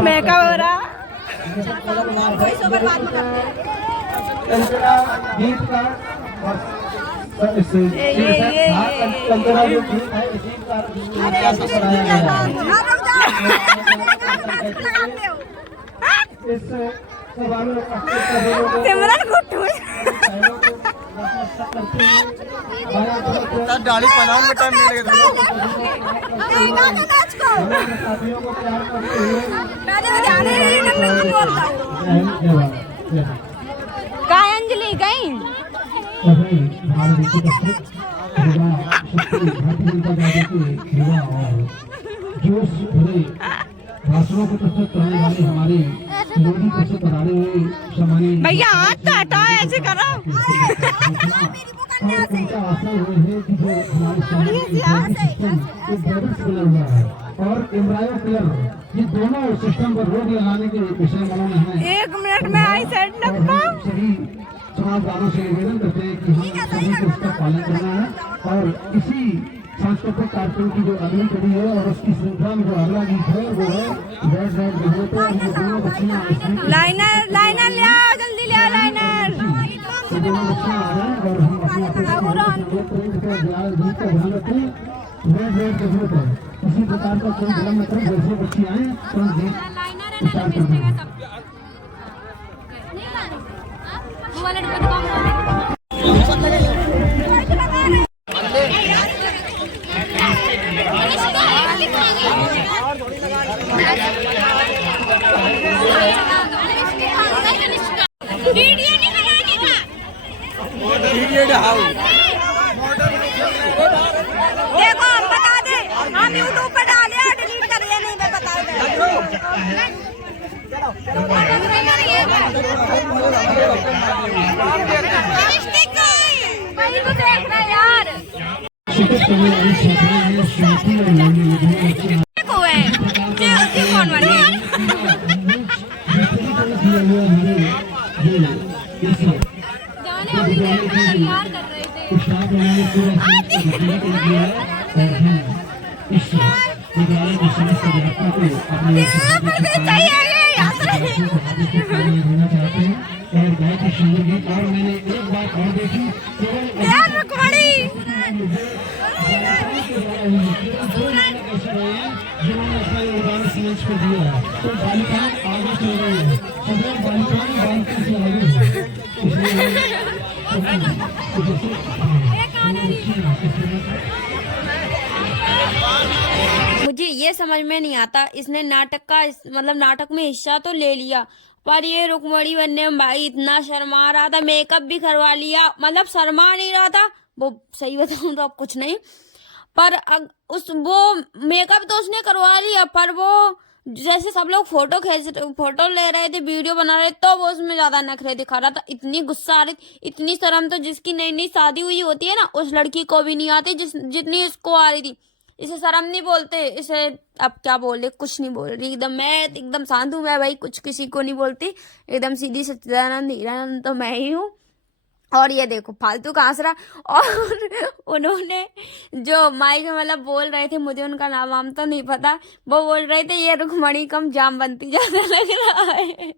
मैं का हो रहा सिमरन गुट्टू डाली पनान में टाइम नहीं लगेगा काय अंजलि गई जोश भरे भाषणों को प्रस्तुत करने वाले हमारे मोदी प्रस्तुत बनाने हुए सम्मानित भैया हाथ तो हटाओ ऐसे करो उनका आशा हुए है कि जो हमारे सिस्टम एक बैलेंस बना हुआ है और एम्ब्रायो केयर ये दोनों सिस्टम पर रोक लगाने के विषय में हमें 1 मिनट में आई सेट लगता सभी समाजदारों से निवेदन करते हैं कि हम सभी को इसका पालन करना है और इसी सांस्कृतिक कार्यक्रम की जो अगली कड़ी है और उसकी श्रृंखला में जो अगला गीत है वो है रेड रेड गहरे पे ये दोनों बच्चियां लाइनर लाइनर ले आओ जल्दी ले आओ लाइनर ये दोनों बच्चियां आ रहे हैं और हम अपने गीत का ध्यान रखें रेड रेड गहरे पे इसी प्रकार का कोई विलम्ब न करें जैसे बच्ची आए तुरंत गीत स्टार्ट कर दें देखो हम बता दे हम यूट्यूब पर डाले डिलीट कर लिया नहीं मैं बता दे यार कौन वाली यार कर रहे थे और बहुत ही सुंदर गीत और मैंने एक बात और देखी जिन्होंने अपना योगदान समाज को दिया है तो बालिकाएं आगे चल रही है सदैव बालिकाएं बालिका से आगे है मुझे ये समझ में नहीं आता इसने नाटक का मतलब नाटक में हिस्सा तो ले लिया पर ये रुक्मणी बनने में भाई इतना शर्मा रहा था मेकअप भी करवा लिया मतलब शर्मा नहीं रहा था वो सही बताऊं तो अब कुछ नहीं पर वो मेकअप तो उसने करवा लिया पर वो जैसे सब लोग फोटो ले रहे थे वीडियो बना रहे तो वो उसमें ज्यादा नखरे दिखा रहा था इतनी गुस्सा आ रही इतनी शर्म तो जिसकी नई नई शादी हुई होती है ना उस लड़की को भी नहीं आती जितनी इसको आ रही थी इसे शर्म नहीं बोलते इसे अब क्या बोले कुछ नहीं बोल रही एकदम मैं एकदम शांत हूँ मैं भाई कुछ किसी को नहीं बोलती एकदम सीधी सच्चिदानंद हीरानंद तो मैं ही हूँ और ये देखो फालतू का हंस रहा और उन्होंने जो माइक में मतलब बोल रहे थे मुझे उनका नाम तो नहीं पता वो बोल रहे थे ये रुक्मणी कम जाम बनती ज्यादा लग रहा है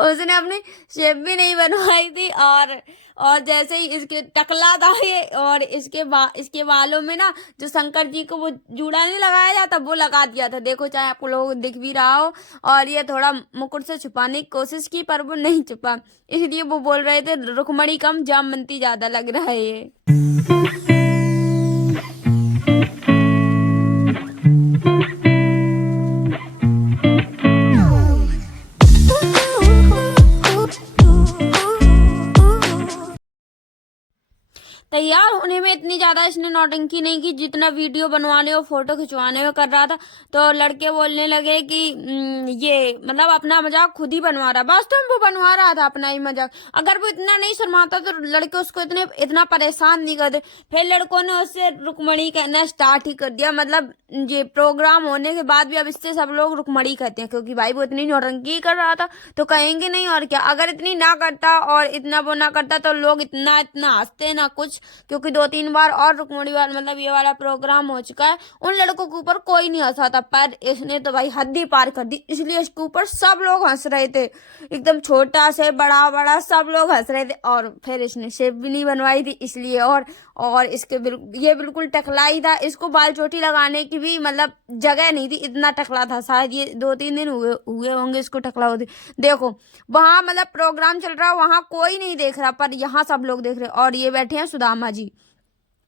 उसने अपनी शेप भी नहीं बनवाई थी और जैसे ही इसके टकला था ये और इसके बालों में ना जो शंकर जी को वो जूड़ा नहीं लगाया जाता वो लगा दिया था देखो चाहे आपको लोग दिख भी रहा हो और ये थोड़ा मुकुट से छुपाने की कोशिश की पर वो नहीं छुपा इसलिए वो बोल रहे थे रुक्मणी कम जामवंती ज्यादा लग रहा है ये तैयार होने में इतनी ज्यादा इसने नौटंकी नहीं की जितना वीडियो बनवाने और फोटो खिंचवाने में कर रहा था तो लड़के बोलने लगे कि ये मतलब अपना मजाक खुद ही बनवा रहा वास्तव में वो बनवा रहा था अपना ही मजाक अगर वो इतना नहीं शर्माता तो लड़के उसको इतना परेशान नहीं करते फिर लड़कों ने उससे रुक्मणी कहना स्टार्ट ही कर दिया मतलब ये प्रोग्राम होने के बाद भी अब इससे सब लोग रुक्मणी कहते हैं क्योंकि भाई वो इतनी नौटंकी कर रहा था तो कहेंगे नहीं और क्या अगर इतनी ना करता और इतना वो ना करता तो लोग इतना हंसते ना कुछ क्योंकि 2-3 बार और रुक्मणी वाला मतलब ये वाला प्रोग्राम हो चुका है, उन लड़कों के ऊपर कोई नहीं हंसा था, पर इसने तो भाई हद ही पार कर दी, इसलिए इसके ऊपर सब लोग हंस रहे थे, एकदम छोटा से बड़ा बड़ा सब लोग हंस रहे थे। और फिर इसने शेप भी नहीं बनवाई थी इसलिए, और इसके ये बिल्कुल टकला ही था, इसको बाल चोटी लगाने की भी मतलब जगह नहीं थी, इतना टकला था। शायद ये 2-3 दिन हुए होंगे इसको टकला होती। देखो वहां मतलब प्रोग्राम चल रहा है, वहां कोई नहीं देख रहा, पर यहाँ सब लोग देख रहे। और ये बैठे हैं सुदामा जी,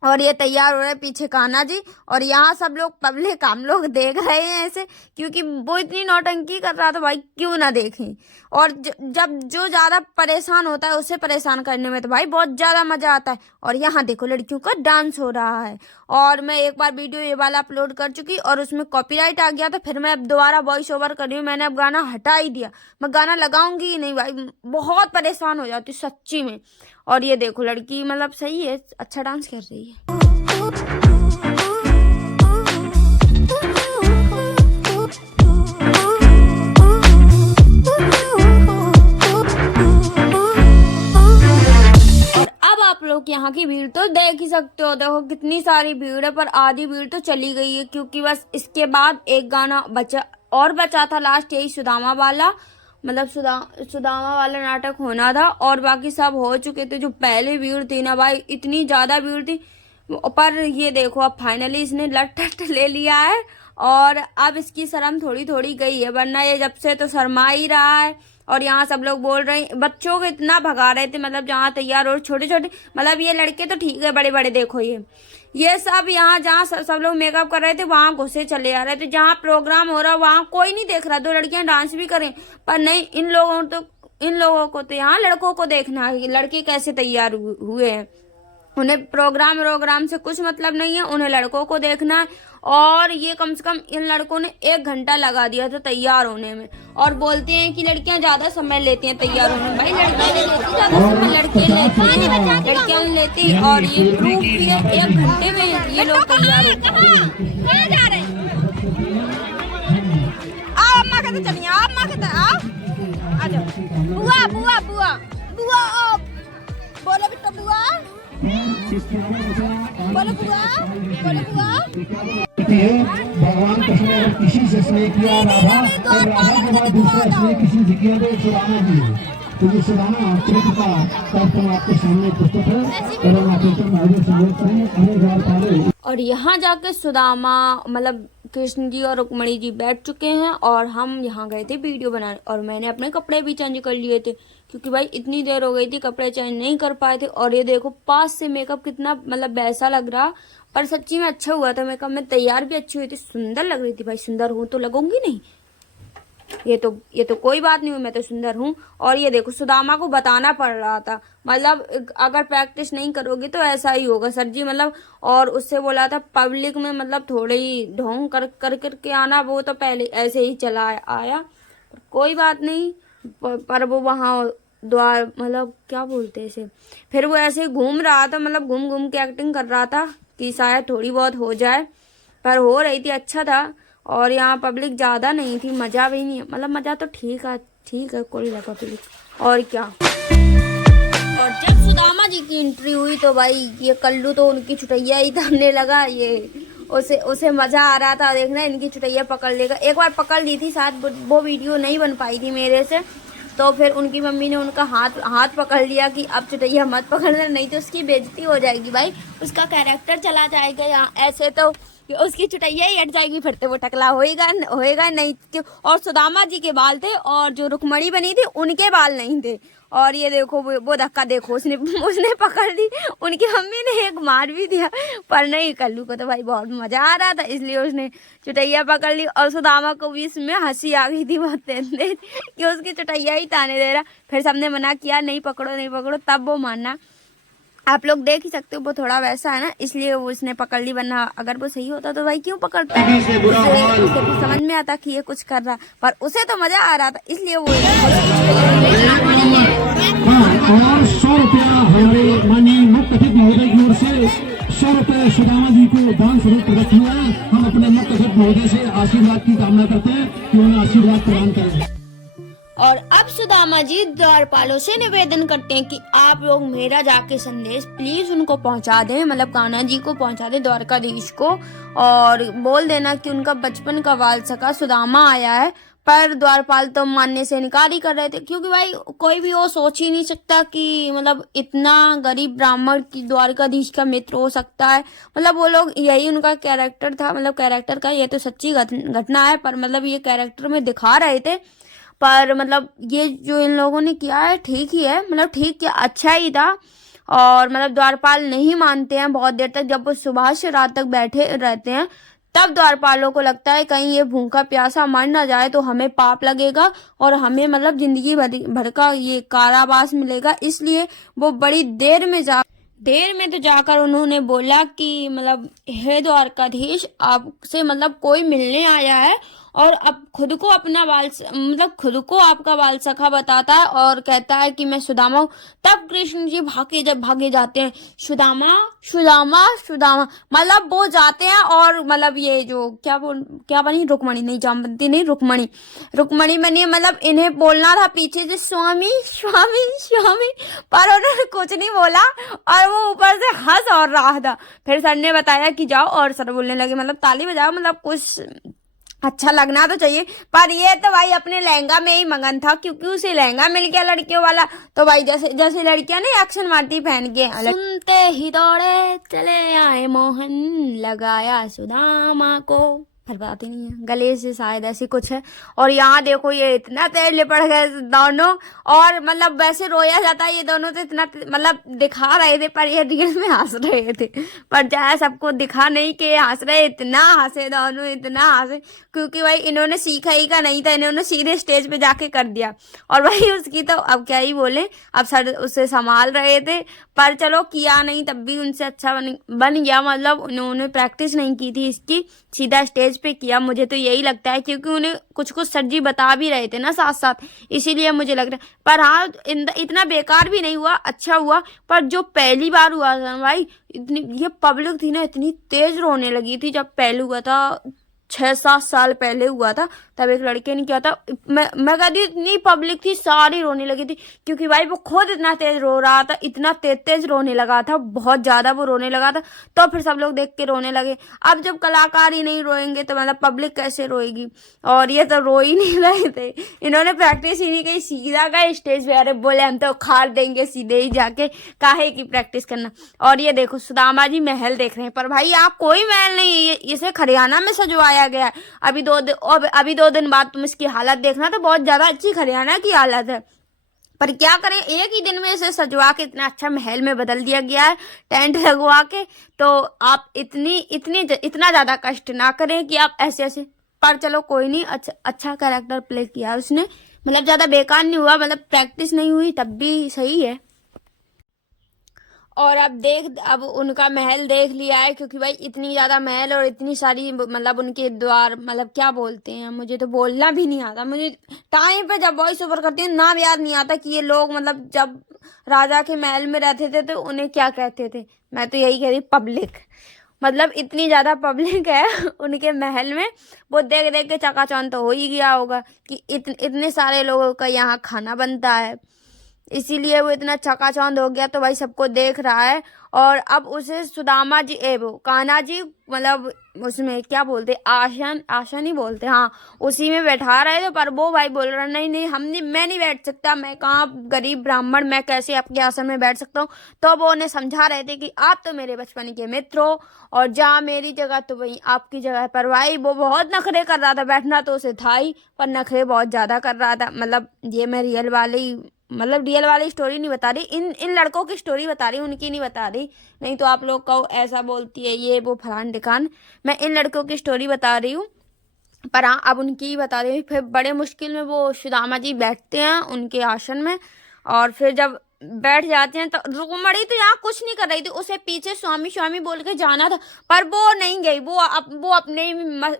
और ये तैयार हो रहे हैं पीछे कान्हा जी, और यहाँ सब लोग पब्लिक हम लोग देख रहे हैं ऐसे, क्योंकि वो इतनी नौटंकी कर रहा था भाई, क्यों ना देखें। और जब जो ज्यादा परेशान होता है उससे परेशान करने में तो भाई बहुत ज्यादा मजा आता है। और यहाँ देखो लड़कियों का डांस हो रहा है, और मैं एक बार वीडियो ये वाला अपलोड कर चुकी और उसमें कॉपीराइट आ गया था, फिर मैं अब दोबारा वॉइस ओवर कर रही हूँ, मैंने अब गाना हटा ही दिया, मैं गाना लगाऊंगी ही नहीं भाई, बहुत परेशान हो जाती सच्ची में। और ये देखो लड़की मतलब सही है, अच्छा डांस कर रही है। लोग यहाँ की भीड़ तो देख ही सकते हो, देखो कितनी सारी भीड़ है, पर आधी भीड़ तो चली गई है, क्योंकि बस इसके बाद एक गाना बचा था लास्ट, यही सुदामा वाला, मतलब सुदामा वाला नाटक होना था, और बाकी सब हो चुके थे। जो पहले भीड़ थी ना भाई, इतनी ज्यादा भीड़ थी, पर ये देखो अब फाइनली इसने लट ले लिया है, और अब इसकी शर्म थोड़ी थोड़ी गई है, वरना ये जब से तो शर्मा ही रहा है। और यहाँ सब लोग बोल रहे हैं, बच्चों को इतना भगा रहे थे, मतलब जहाँ तैयार और छोटे छोटे, मतलब ये लड़के तो ठीक है, बड़े बड़े देखो ये सब यहाँ जहाँ सब लोग मेकअप कर रहे थे वहां घुसे चले आ रहे थे, जहाँ प्रोग्राम हो रहा वहां कोई नहीं देख रहा। 2 लड़कियां डांस भी करें, पर नहीं, इन लोगों को तो यहाँ लड़कों को देखना है, लड़के कैसे तैयार हुए हैं, उन्हें प्रोग्राम से कुछ मतलब नहीं है, उन्हें लड़कों को देखना है। और ये कम से कम इन लड़कों ने 1 घंटा लगा दिया था तैयार होने में, और बोलते हैं कि लड़कियां ज्यादा समय लेती हैं तैयार होने में। भाई लड़कियां नहीं लेती ज्यादा समय, लड़कियां लेती, और ये प्रूफ भी है, 1 घंटे में ये लोग तैयार होते हैं। आओ अम्मा कहते चलिए, आओ अम्मा कहते आओ, आ जाओ बुआ बुआ बुआ बुआ, बोलो बेटा बुआ, बोलो बुआ, बोलो बुआ। भगवान कृष्ण ने किसी से स्नेह किया राधा, और राधा के बाद दूसरा स्नेह किसी से किया तो सुदामा जी, तो ये सुदामा चरित्र का कार्यक्रम आपके सामने प्रस्तुत है। और यहाँ जाके सुदामा मतलब कृष्ण जी और रुक्मणी जी बैठ चुके हैं, और हम यहाँ गए थे वीडियो बनाने, और मैंने अपने कपड़े भी चेंज कर लिए थे, क्योंकि भाई इतनी देर हो गई थी कपड़े चेंज नहीं कर पाए थे। और ये देखो पास से मेकअप कितना मतलब वैसा लग रहा, पर सच्ची में अच्छा हुआ था मेकअप, में तैयार भी अच्छी हुई थी, सुंदर लग रही थी भाई। सुंदर हूँ तो लगूंगी नहीं, ये तो कोई बात नहीं हुई, मैं तो सुंदर हूँ। और ये देखो सुदामा को बताना पड़ रहा था, मतलब अगर प्रैक्टिस नहीं करोगे तो ऐसा ही होगा सर जी, मतलब। और उससे बोला था पब्लिक में मतलब थोड़े ही ढोंग करके आना, वो तो पहले ऐसे ही चला आया, कोई बात नहीं। पर वो वहाँ द्वार मतलब क्या बोलते हैं इसे, फिर वो ऐसे घूम रहा था, मतलब घूम घूम के एक्टिंग कर रहा था कि शायद थोड़ी बहुत हो जाए, पर हो रही थी, अच्छा था। और यहाँ पब्लिक ज्यादा नहीं थी, मजा भी नहीं, मतलब मजा तो ठीक है कोई लगा पब्लिक और क्या। और जब सुदामा जी की एंट्री हुई तो भाई ये कल्लू तो उनकी चुटैया ही थामने लगा, ये उसे मजा आ रहा था देखना, इनकी चुटैया पकड़ लेगा। एक बार पकड़ ली थी, शायद वो वीडियो नहीं बन पाई थी मेरे से, तो फिर उनकी मम्मी ने उनका हाथ पकड़ लिया कि अब चुटैया मत पकड़ना, नहीं तो उसकी बेइज्जती हो जाएगी भाई, उसका कैरेक्टर चला जाएगा यहाँ, ऐसे तो उसकी चुटैया ही हट जाएगी, फिर तो वो टकला होएगा नहीं। और सुदामा जी के बाल थे, और जो रुक्मणी बनी थी उनके बाल नहीं थे। और ये देखो वो धक्का देखो, उसने पकड़ ली, उनकी मम्मी ने एक मार भी दिया, पर नहीं, कल्लू को तो भाई बहुत मजा आ रहा था, इसलिए उसने चुटैया पकड़ ली। और सुदामा को भी इसमें हंसी आ गई थी बहुत तेज कि उसकी चुटैया ही ताने दे रहा। फिर सबने मना किया नहीं पकड़ो, तब वो मानना। आप लोग देख ही सकते हो वो थोड़ा वैसा है ना, इसलिए वो इसने पकड़ ली, वरना अगर वो सही होता तो भाई क्यों पकड़ता है। उसे भी समझ में आता कि ये कुछ कर रहा, पर उसे तो मजा आ रहा था, इसलिए वो और 100 रुपया हमारे माननीय मुख्य अतिथि महोदय की ओर से 100 रुपये सुदामा जी को दान स्वरूप प्रदत्त हुआ है। हम अपने मुख्य अतिथि महोदय से आशीर्वाद की कामना करते हैं कि उन्हें आशीर्वाद प्रदान करें। और अब सुदामा जी द्वारपालों से निवेदन करते हैं कि आप लोग मेरा जाके संदेश प्लीज उनको पहुंचा दें, मतलब कान्हा जी को पहुंचा दें, द्वारकाधीश को, और बोल देना कि उनका बचपन का बाल सखा सुदामा आया है। पर द्वारपाल तो मानने से इनकार ही कर रहे थे, क्योंकि भाई कोई भी वो सोच ही नहीं सकता कि मतलब इतना गरीब ब्राह्मण की द्वारकाधीश का मित्र हो सकता है। मतलब वो लोग, यही उनका कैरेक्टर था, मतलब कैरेक्टर का, ये तो सच्ची घटना है, पर मतलब ये कैरेक्टर में दिखा रहे थे। पर मतलब ये जो इन लोगों ने किया है ठीक ही है, मतलब ठीक क्या, अच्छा ही था। और मतलब द्वारपाल नहीं मानते हैं बहुत देर तक, जब वो सुबह से रात तक बैठे रहते हैं, तब द्वारपालों को लगता है कहीं ये भूखा प्यासा मर ना जाए तो हमें पाप लगेगा और हमें मतलब जिंदगी भर का ये कारावास मिलेगा। इसलिए वो बड़ी देर में तो जाकर उन्होंने बोला कि मतलब हे द्वारकाधीश, आपसे मतलब कोई मिलने आया है और अब खुद को अपना मतलब खुद को आपका बाल सखा बताता है और कहता है कि मैं सुदामा हूँ। तब कृष्ण जी भागे जाते हैं, सुदामा सुदामा सुदामा, मतलब वो जाते हैं और मतलब ये जो क्या बनी, रुक्मणी नहीं, जामवंती नहीं, रुक्मणी बनी, मतलब इन्हें बोलना था पीछे से स्वामी स्वामी स्वामी, पर उन्होंने कुछ नहीं बोला और वो ऊपर से हंस और रहा था। फिर सर ने बताया कि जाओ, और सर बोलने लगे मतलब ताली बजाओ, मतलब कुछ अच्छा लगना तो चाहिए। पर ये तो भाई अपने लहंगा में ही मगन था, क्योंकि उसे लहंगा मिल गया लड़कियों वाला, तो भाई जैसे लड़कियां नहीं एक्शन मारती पहन के, सुनते ही दौड़े चले आए मोहन, लगाया सुदामा को, फिर बात ही नहीं है, गले से शायद ऐसी कुछ है। और यहाँ देखो ये इतना तेज लिपट गए दोनों, और मतलब वैसे रोया जाता है, ये दोनों तो इतना मतलब दिखा रहे थे, पर ये रियल में हंस रहे थे, पर चाहे सबको दिखा नहीं कि हंस रहे, इतना हंसे दोनों, इतना हंसे, क्योंकि भाई इन्होंने सीखा ही का नहीं था, इन्होंने सीधे स्टेज पे जाके कर दिया। और भाई उसकी तो अब क्या ही बोले, अब सर उसे संभाल रहे थे, पर चलो किया नहीं तब भी उनसे अच्छा बन गया, मतलब उन्होंने प्रैक्टिस नहीं की थी इसकी, सीधा स्टेज पे किया। मुझे तो यही लगता है, क्योंकि उन्हें कुछ सर जी बता भी रहे थे ना साथ साथ, इसीलिए मुझे लग रहा है। पर हाँ, इतना बेकार भी नहीं हुआ, अच्छा हुआ। पर जो पहली बार हुआ था भाई, इतनी ये पब्लिक थी ना, इतनी तेज रोने लगी थी जब पहले हुआ था, 6-7 साल पहले हुआ था, तब एक लड़के ने किया था। मैं कहती इतनी पब्लिक थी, सारी रोने लगी थी, क्योंकि भाई वो खुद इतना तेज रो रहा था, इतना तेज रोने लगा था, बहुत ज्यादा वो रोने लगा था, तो फिर सब लोग देख के रोने लगे। अब जब कलाकार ही नहीं रोएंगे तो मतलब पब्लिक कैसे रोएगी, और ये तो रो ही नहीं रहे थे, इन्होंने प्रैक्टिस ही नहीं की, सीधा गए स्टेज पे, अरे बोले हम तो खार देंगे सीधे ही जाके, काहे की प्रैक्टिस करना। और ये देखो सुदामा जी महल देख रहे हैं, पर भाई यहाँ कोई महल नहीं है, इसे हरियाणा में सजवाया गया है। अभी 2 दिन बाद तुम इसकी हालत देखना, तो बहुत ज्यादा अच्छी हरियाणा की हालत है, पर क्या करें, एक ही दिन में इसे सजवा के इतना अच्छा महल में बदल दिया गया है, टेंट लगवा के। तो आप इतना ज्यादा कष्ट ना करें कि आप ऐसे, पर चलो कोई नहीं, अच्छा कैरेक्टर प्ले किया उसने, मतलब ज्यादा बेकार नहीं हुआ, मतलब प्रैक्टिस नहीं हुई तब भी सही है। और अब उनका महल देख लिया है, क्योंकि भाई इतनी ज्यादा महल और इतनी सारी मतलब उनके द्वार, मतलब क्या बोलते हैं, मुझे तो बोलना भी नहीं आता, मुझे टाइम पे जब वॉइस ओवर करती हूँ नाम याद नहीं आता कि ये लोग मतलब जब राजा के महल में रहते थे तो उन्हें क्या कहते थे। मैं तो यही कह रही, पब्लिक, मतलब इतनी ज्यादा पब्लिक है उनके महल में, वो देख देख के चकाचौंध तो हो ही गया होगा कि इतने सारे लोगों का यहाँ खाना बनता है, इसीलिए वो इतना चकाचौंध हो गया, तो भाई सबको देख रहा है। और अब उसे सुदामा जी वो कान्हा जी, मतलब उसमें क्या बोलते, आसन ही बोलते, हाँ, उसी में बैठा रहे थे, पर वो भाई बोल रहा नहीं मैं नहीं बैठ सकता, मैं कहाँ गरीब ब्राह्मण, मैं कैसे आपके आसन में बैठ सकता हूँ। तो वो उन्हें समझा रहे थे कि आप तो मेरे बचपन के मित्र हो, और जहाँ मेरी जगह तो वही आपकी जगह है। पर भाई वो बहुत नखरे कर रहा था, बैठना तो उसे था ही, पर नखरे बहुत ज्यादा कर रहा था। मतलब ये मैं रियल वाली स्टोरी नहीं बता रही, इन लड़कों की स्टोरी बता रही, उनकी नहीं बता रही, नहीं तो आप लोग कहो ऐसा बोलती है ये वो फलान ढिकान, मैं इन लड़कों की स्टोरी बता रही हूँ। पर हाँ, अब उनकी ही बता रही हूँ। फिर बड़े मुश्किल में वो सुदामा जी बैठते हैं उनके आसन में, और फिर जब बैठ जाते हैं। तो रुक्मणी तो यहाँ कुछ नहीं कर रही थी, उसे पीछे स्वामी स्वामी बोल के जाना था, पर वो नहीं गई। वो अपने ही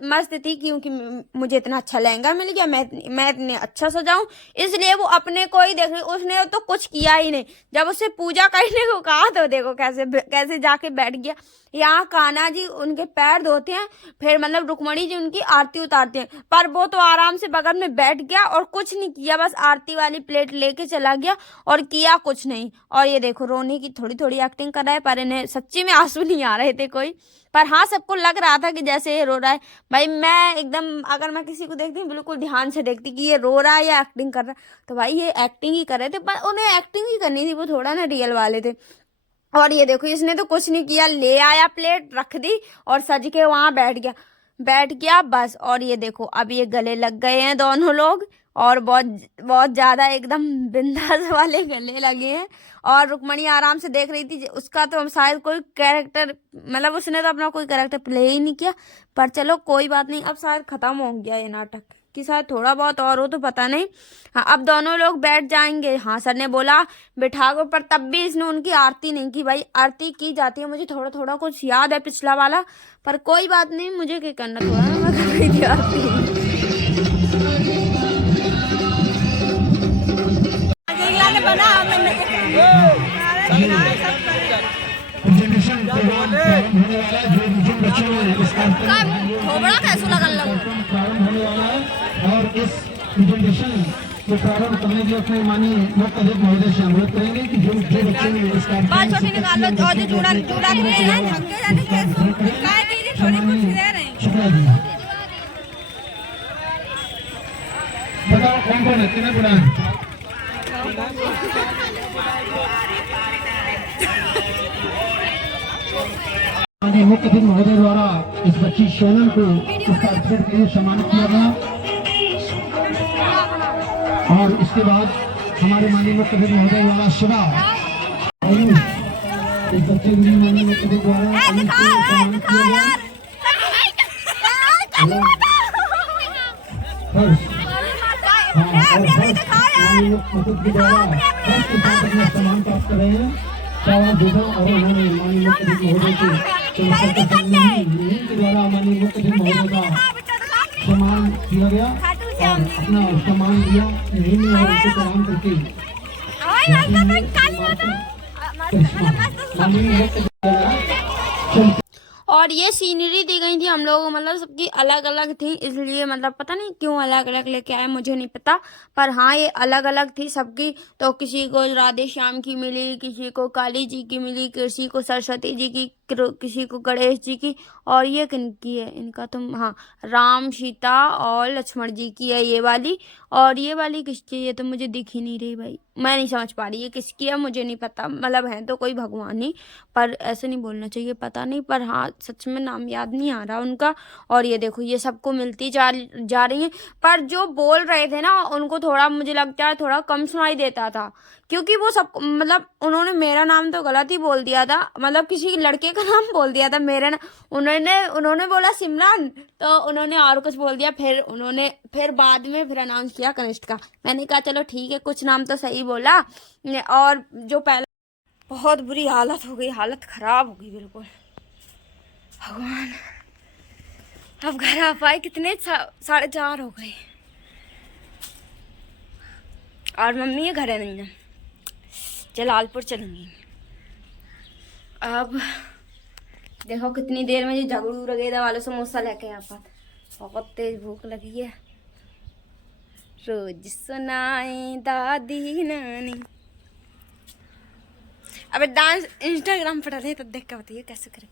मस्त थी, क्योंकि मुझे इतना अच्छा लहंगा मिल गया, मैं इतने अच्छा सजाऊं, इसलिए वो अपने को ही देख रही। उसने तो कुछ किया ही नहीं। जब उसे पूजा करने को कहा तो देखो कैसे कैसे जाके बैठ गया। यहाँ कान्हा जी उनके पैर धोते हैं, फिर मतलब रुक्मणी जी उनकी आरती उतारते हैं, पर वो तो आराम से बगल में बैठ गया और कुछ नहीं किया, बस आरती वाली प्लेट लेके चला गया और किया कुछ नहीं। और ये देखो रोने की थोड़ी थोड़ी एक्टिंग कर रहा है, पर इन्हें सच्ची में आंसू नहीं आ रहे थे कोई, पर हाँ सबको लग रहा था कि जैसे ये रो रहा है। भाई मैं एकदम, अगर मैं किसी को देखती हूँ बिल्कुल ध्यान से देखती कि ये रो रहा है या एक्टिंग कर रहा है, तो भाई ये एक्टिंग ही कर रहे थे, पर उन्हें एक्टिंग ही करनी थी, वो थोड़ा ना रियल वाले थे। और ये देखो इसने तो कुछ नहीं किया, ले आया प्लेट रख दी और सज के वहां बैठ गया बस। और ये देखो अब ये गले लग गए हैं दोनों लोग, और बहुत बहुत ज्यादा एकदम बिंदास वाले गले लगे हैं। और रुक्मणी आराम से देख रही थी, उसका तो शायद कोई कैरेक्टर, मतलब उसने तो अपना कोई कैरेक्टर प्ले ही नहीं किया, पर चलो कोई बात नहीं, अब शायद खत्म हो गया ये नाटक, कि शायद थोड़ा बहुत और हो तो पता नहीं। हाँ अब दोनों लोग बैठ जाएंगे, हाँ सर ने बोला बिठा को, पर तब भी इसने उनकी आरती नहीं की। भाई आरती की जाती है, मुझे थोड़ा थोड़ा कुछ याद है पिछला वाला, पर कोई बात नहीं, मुझे क्या करना, थोड़ा ना मैं कर रही थी आरती। प्रेजेंटेशन प्रोग्राम प्रारंभ होने वाला है। जो जिन बच्चों में इस कार्यक्रम थोड़ा कैसे लगन लगा प्रारंभ होने वाला है, और इस प्रेजेंटेशन को प्रारंभ करने के लिए अपने माननीय मुख्य अध्यक्ष महोदय से अनुरोध करेंगे कि जो बच्चों में इस बाल छोटी निकाल लो, और जो जूड़ा जूड़ा के लिए हैं झंके जाने कैसे काय दीजिए, थोड़ी कुछ दे रहे हैं। शुक्रिया जी। बताओ कौन है, कितने बड़ा है? मुख्य अतिथि महोदय द्वारा इस बच्ची सोनल को इस कार्यक्रम के लिए सम्मानित किया गया, और इसके बाद हमारे माननीय मुख्य अतिथि महोदय द्वारा शिवा इस बच्चे के लिए माननीय मुख्य अतिथि द्वारा सम्मानित किया गया। माननीय मुख्य अतिथि द्वारा सम्मान प्राप्त कर रहे हैं और उन्होंने माननीय मुख्य अतिथि महोदय के द्वारा माननीय मुख्य अतिथि महोदय का सम्मान किया गया और अपना सम्मान दिया, उनको प्रणाम करके माननीय मुख्य अतिथि। और ये सीनरी दी गई थी हम लोगों को, मतलब सबकी अलग अलग थी, इसलिए मतलब पता नहीं क्यों अलग अलग लेके आए, मुझे नहीं पता, पर हाँ ये अलग अलग थी सबकी। तो किसी को राधे श्याम की मिली, किसी को काली जी की मिली, किसी को सरस्वती जी की, किसी को गणेश जी की, और ये किनकी है, इनका तो हाँ राम सीता और लक्ष्मण जी की है ये वाली। और ये वाली किसकी है, ये तो मुझे दिख ही नहीं रही भाई, मैं नहीं समझ पा रही ये किसकी है, मुझे नहीं पता, मतलब है तो कोई भगवान ही, पर ऐसे नहीं बोलना चाहिए, पता नहीं, पर हाँ सच में नाम याद नहीं आ रहा उनका। और ये देखो ये सबको मिलती जा रही है, पर जो बोल रहे थे ना उनको थोड़ा मुझे लगता है थोड़ा कम सुनाई देता था, क्योंकि वो सब मतलब उन्होंने मेरा नाम तो गलत ही बोल दिया था, मतलब किसी लड़के का नाम बोल दिया था मेरा ना, उन्होंने बोला सिमरन, तो उन्होंने और कुछ बोल दिया, फिर बाद में फिर अनाउंस किया कनिष्ठ का। मैंने कहा चलो ठीक है, कुछ नाम तो सही बोला। और जो पहले बहुत बुरी हालत हो गई, हालत खराब हो गई बिल्कुल, भगवान अब घर आ पाए, कितने 4:30 हो गए, और मम्मी ये घर नहीं है, जलालपुर चलूंगी। अब देखो कितनी देर में ये झगड़ू रगेदा वाले समोसा लेके आ पाते, बहुत तेज भूख लगी है। रोज सुनाए दादी नानी। अबे डांस इंस्टाग्राम पर डाले तब देख के बताइए कैसे करें।